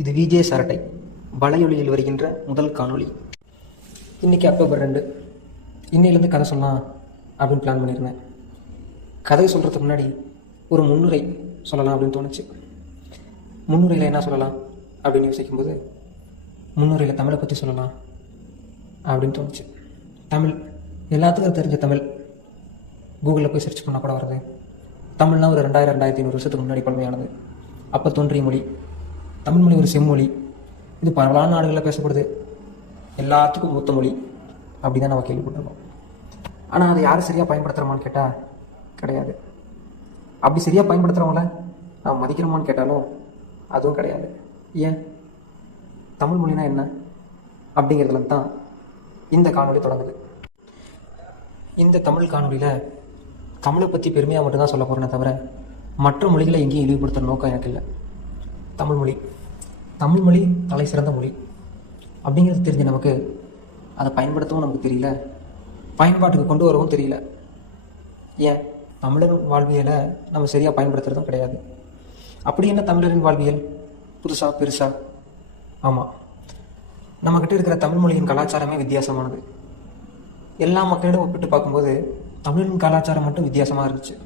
இது விஜே சரட்டை வலையொலியில் வருகின்ற முதல் காணொளி. இன்றைக்கி அக்டோபர் 2. இன்னையிலேருந்து கதை சொல்லலாம் அப்படின்னு பிளான் பண்ணியிருந்தேன். கதை சொல்கிறதுக்கு முன்னாடி ஒரு முன்னுரை சொல்லலாம் அப்படின்னு தோணுச்சு. முன்னுரையில் என்ன சொல்லலாம் அப்படின்னு யோசிக்கும்போது முன்னுரையில் தமிழை பற்றி சொல்லலாம் அப்படின்னு தோணுச்சு. தமிழ் எல்லாத்துக்கும் தெரிஞ்ச தமிழ் கூகுளில் போய் சர்ச் பண்ணால் கூட வருது. தமிழ்னா ஒரு 2000-2500 வருஷத்துக்கு முன்னாடி பழமையானது. அப்போ தோன்றிய மொழி. தமிழ் மொழி ஒரு செம்மொழி. இது பரவலான நாடுகளில் பேசப்படுது. எல்லாத்துக்கும் மூத்த மொழி அப்படி தான் நம்ம கேள்விப்பட்டிருக்கோம். ஆனால் அதை யாரும் சரியாக பயன்படுத்துகிறோமான்னு கேட்டால் கிடையாது. அப்படி சரியாக பயன்படுத்துகிறவங்கள நான் மதிக்கிறோமான்னு கேட்டாலும் அதுவும் கிடையாது. ஏன்? தமிழ் மொழினா என்ன அப்படிங்கிறதுல தான் இந்த காணொலி தொடங்குது. இந்த தமிழ் காணொலியில் தமிழை பற்றி பெருமையாக மட்டும்தான் சொல்ல போகிறேனே தவிர மற்ற மொழிகளை எங்கேயும் இழிவுபடுத்துகிற நோக்கம் எனக்கு இல்லை. தமிழ் மொழி தலை சிறந்த மொழி அப்படிங்கிறது தெரிஞ்ச நமக்கு அதை பயன்படுத்தவும் நமக்கு தெரியல, பயன்பாட்டுக்கு கொண்டு வரவும் தெரியல. ஏன்? தமிழரின் வாழ்வியலை நம்ம சரியாக பயன்படுத்துகிறதும் கிடையாது. அப்படி என்ன தமிழரின் வாழ்வியல் புதுசா பெருசா? ஆமாம், நம்மக்கிட்ட இருக்கிற தமிழ் மொழியின் கலாச்சாரமே வித்தியாசமானது. எல்லா மக்களிடம் ஒப்பிட்டு பார்க்கும்போது தமிழின் கலாச்சாரம் மட்டும் வித்தியாசமாக இருந்துச்சு.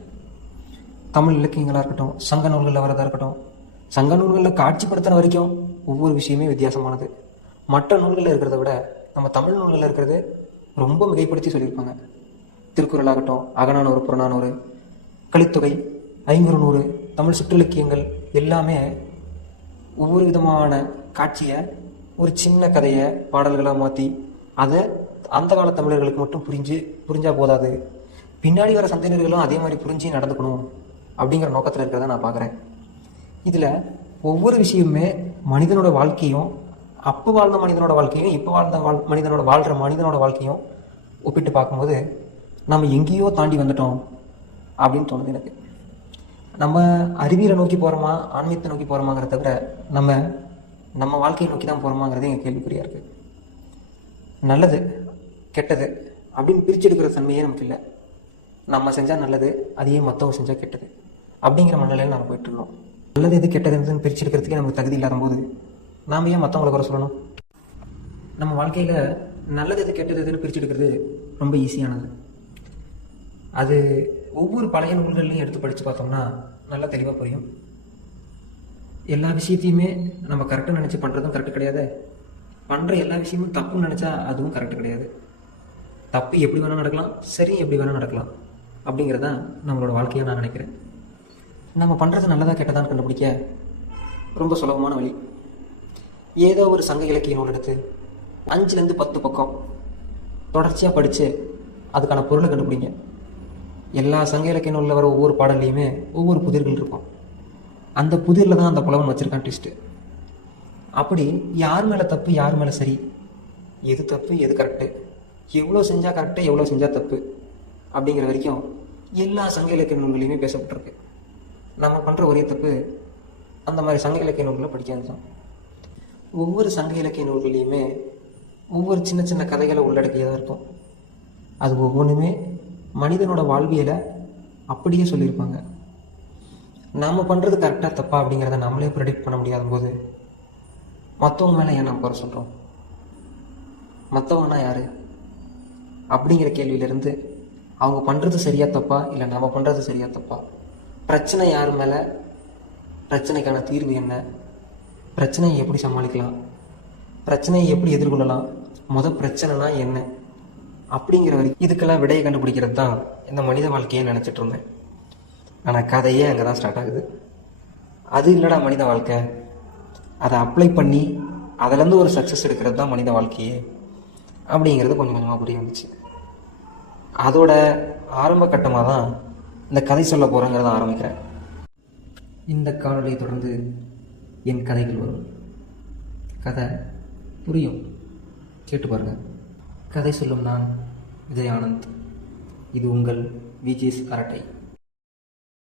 தமிழ் இலக்கியங்களாக இருக்கட்டும், சங்க நூல்களில் வரதாக இருக்கட்டும், சங்க நூல்களில் காட்சிப்படுத்தின வரைக்கும் ஒவ்வொரு விஷயமே வித்தியாசமானது. மற்ற நூல்களில் இருக்கிறத விட நம்ம தமிழ் நூல்களில் இருக்கிறது ரொம்ப மிகைப்படுத்தி சொல்லியிருப்பாங்க. திருக்குறளாகட்டும், அகநானூறு, புறநானூறு, கலித்தொகை, ஐங்குறுநூறு, தமிழ் சிற்றிலக்கியங்கள் எல்லாமே ஒவ்வொரு விதமான காட்சியை ஒரு சின்ன கதையை பாடல்களாக மாற்றி அதை அந்த கால தமிழர்களுக்கு மட்டும் புரிஞ்சா போதாது, பின்னாடி வர சந்ததியினர்களும் அதே மாதிரி புரிஞ்சு நடந்துக்கணும் அப்படிங்கிற நோக்கத்தில் இருக்கிறத நான் பார்க்குறேன். இதில் ஒவ்வொரு விஷயமுமே மனிதனோட வாழ்க்கையும், அப்போ வாழ்ந்த மனிதனோட வாழ்க்கையும், இப்போ வாழ்கிற மனிதனோட வாழ்க்கையும் ஒப்பிட்டு பார்க்கும்போது நம்ம எங்கேயோ தாண்டி வந்துட்டோம் அப்படின்னு தோணுது எனக்கு. நம்ம அறிவியலை நோக்கி போகிறோமா, ஆன்மீகத்தை நோக்கி போகிறோமாங்கிறத தவிர நம்ம வாழ்க்கையை நோக்கி தான் போகிறோமாங்கிறது எங்கள் கேள்விக்குறியாக இருக்குது. நல்லது கெட்டது அப்படின்னு பிரித்து எடுக்கிற தன்மையே நமக்கு இல்லை. நம்ம செஞ்சால் நல்லது, அதையே மற்றவங்க செஞ்சால் கெட்டது அப்படிங்கிற மனநிலையில் நம்ம போயிட்டுருக்கோம். நல்லது எது கெட்டது எதுன்னு பிரித்து எடுக்கிறதுக்கே நமக்கு தகுதி இல்லாத போது நாம் ஏன் மற்றவங்களை குறை சொல்லணும்? நம்ம வாழ்க்கையில் நல்லது எது கெட்டது எதுன்னு பிரித்து எடுக்கிறது ரொம்ப ஈஸியானது. அது ஒவ்வொரு பழைய நூல்கள்லையும் எடுத்து படித்து பார்த்தோம்னா நல்லா தெளிவாக புரியும். எல்லா விஷயத்தையுமே நம்ம கரெக்டாக நினச்சி பண்ணுறதும் கரெக்டு கிடையாது, பண்ணுற எல்லா விஷயமும் தப்புன்னு நினச்சா அதுவும் கரெக்டு கிடையாது. தப்பு எப்படி வேணால் நடக்கலாம், சரி எப்படி வேணால் நடக்கலாம் அப்படிங்கிறதான் நம்மளோட வாழ்க்கையாக நான் நினைக்கிறேன். நம்ம பண்ணுறது நல்லதா கெட்டதான்னு கண்டுபிடிக்க ரொம்ப சுலபமான வழி. ஏதோ ஒரு சங்க இலக்கிய நூல் எடுத்து 5-10 பக்கம் தொடர்ச்சியாக படித்து அதுக்கான பொருளை கண்டுபிடிங்க. எல்லா சங்க இலக்கிய நூலில் வர ஒவ்வொரு பாடல்லையுமே ஒவ்வொரு புதிர்கள் இருக்கும். அந்த புதிரில் தான் அந்த புலவன் வச்சுருக்கான் ட்விஸ்ட்டு. அப்படி யார் மேலே தப்பு யார் மேலே சரி, எது தப்பு எது கரெக்டு, எவ்வளோ செஞ்சால் கரெக்டு எவ்வளோ செஞ்சால் தப்பு அப்படிங்கிற வரைக்கும் எல்லா சங்க இலக்கிய நூல்களையுமே பேசப்பட்டிருக்கு. நம்ம பண்ணுற ஒரே தப்பு அந்த மாதிரி சங்க இலக்கிய நூல்களை படிக்காது தான். ஒவ்வொரு சங்க இலக்கிய நூல்களையுமே ஒவ்வொரு சின்ன சின்ன கதைகளை உள்ளடக்கியதாக இருக்கும். அது ஒவ்வொன்றுமே மனிதனோட வாழ்வியலை அப்படியே சொல்லியிருப்பாங்க. நாம் பண்ணுறது கரெக்டாக தப்பா அப்படிங்கிறத நம்மளே ப்ரெடிக்ட் பண்ண முடியாத போது மற்றவங்க மேலே ஏன் நம்ம குறை சொல்கிறோம்? மற்றவங்கன்னா யார் அப்படிங்கிற கேள்வியிலேருந்து அவங்க பண்ணுறது சரியா தப்பா இல்லை நம்ம பண்ணுறது சரியா தப்பா, பிரச்சனை யார் மேலே, பிரச்சனைக்கான தீர்வு என்ன, பிரச்சனையை எப்படி சமாளிக்கலாம், பிரச்சனையை எப்படி எதிர்கொள்ளலாம், பிரச்சனைனா என்ன அப்படிங்கிற வரைக்கும் இதுக்கெல்லாம் விடையை கண்டுபிடிக்கிறது தான் இந்த மனித வாழ்க்கையை நினச்சிட்டு இருந்தேன். ஆனால் கதையே அங்கே தான் ஸ்டார்ட் ஆகுது. அது இல்லைடா மனித வாழ்க்கை, அதை அப்ளை பண்ணி அதிலேருந்து ஒரு சக்ஸஸ் எடுக்கிறது தான் மனித வாழ்க்கையே அப்படிங்கிறது கொஞ்சம் கொஞ்சமாக புரிய வந்துச்சு. அதோட ஆரம்ப கட்டமாக தான் இந்த கதை சொல்ல போகிறேங்கிறத ஆரம்பிக்கிறேன். இந்த காணொலியை தொடர்ந்து என் கதைகள் வரும். கதை புரியும், கேட்டு பாருங்கள். கதை சொல்லும் நான் விஜய் ஆனந்த். இது உங்கள் விஜே சரட்டை.